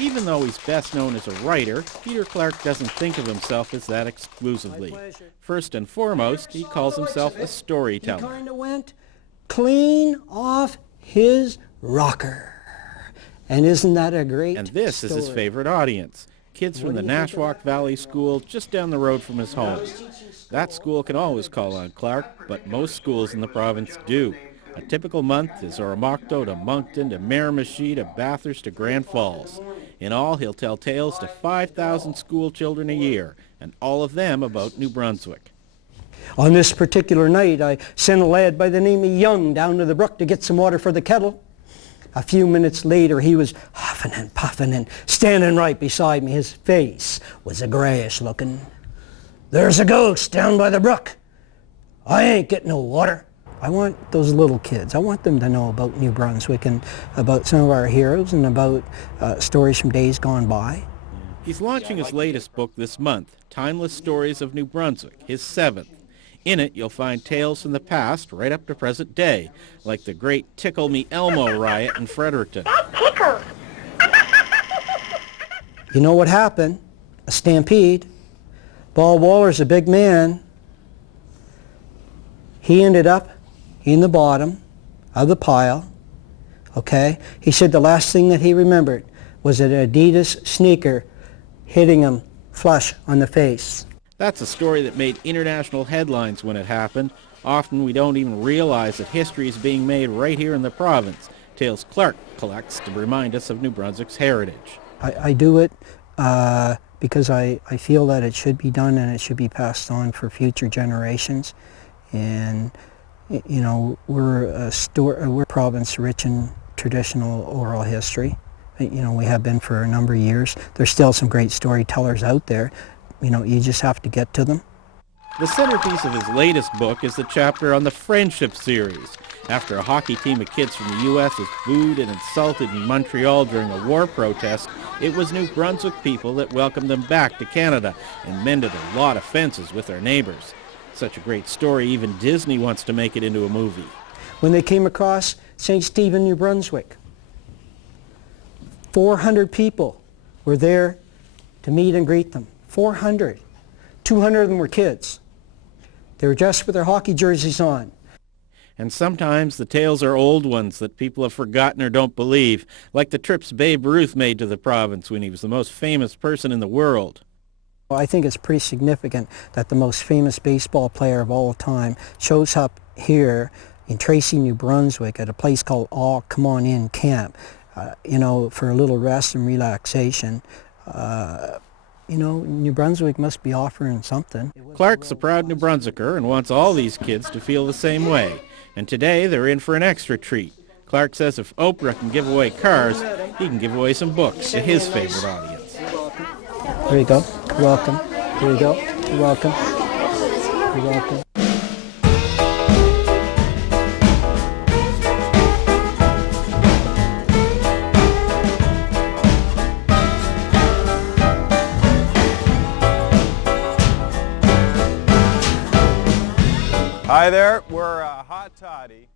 Even though he's best known as a writer, Peter Clark doesn't think of himself as that exclusively. First and foremost, he calls himself a storyteller. He kind of went clean off his rocker. And isn't that a great And this story? is his favorite audience. Kids from the Nashwauk Valley School just down the road from his home. That school can always call on Clark, but most schools in the province do. A typical month is Oromocto to Moncton to Miramichi to Bathurst to Grand Falls. In all, he'll tell tales to 5,000 school children a year, and all of them about New Brunswick. On this particular night, I sent a lad by the name of Young down to the brook to get some water for the kettle. A few minutes later, he was huffing and puffing and standing right beside me. His face was a grayish looking. "There's a ghost down by the brook. I ain't getting no water." I want those little kids, I want them to know about New Brunswick and about some of our heroes and about stories from days gone by. He's launching his latest book this month, Timeless Stories of New Brunswick, his 7th. In it, you'll find tales from the past right up to present day, like the great Tickle Me Elmo riot in Fredericton. You know what happened? A stampede. Ball Waller's a big man. He ended up in the bottom of the pile, okay? He said the last thing that he remembered was an Adidas sneaker hitting him flush on the face. That's a story that made international headlines when it happened. Often we don't even realize that history is being made right here in the province. Tales Clark collects to remind us of New Brunswick's heritage. I do it because I feel that it should be done and it should be passed on for future generations. And you know, we're a province rich in traditional oral history. You know, we have been for a number of years. There's still some great storytellers out there. You know, you just have to get to them. The centerpiece of his latest book is the chapter on the Friendship Series. After a hockey team of kids from the U.S. was booed and insulted in Montreal during a war protest, it was New Brunswick people that welcomed them back to Canada and mended a lot of fences with their neighbors. Such a great story, even Disney wants to make it into a movie. When they came across St. Stephen, New Brunswick, 400 people were there to meet and greet them. 400. 200 of them were kids. They were dressed with their hockey jerseys on. And sometimes the tales are old ones that people have forgotten or don't believe, like the trips Babe Ruth made to the province when he was the most famous person in the world. Well, I think it's pretty significant that the most famous baseball player of all time shows up here in Tracy, New Brunswick at a place called Aw Come On In Camp, you know, for a little rest and relaxation. You know, New Brunswick must be offering something. Clark's a proud New Brunswicker and wants all these kids to feel the same way. And today they're in for an extra treat. Clark says if Oprah can give away cars, he can give away some books to his favorite audience. There you go. You're welcome. Here you go. You're welcome. You're welcome. Hi there, we're Hot Toddy.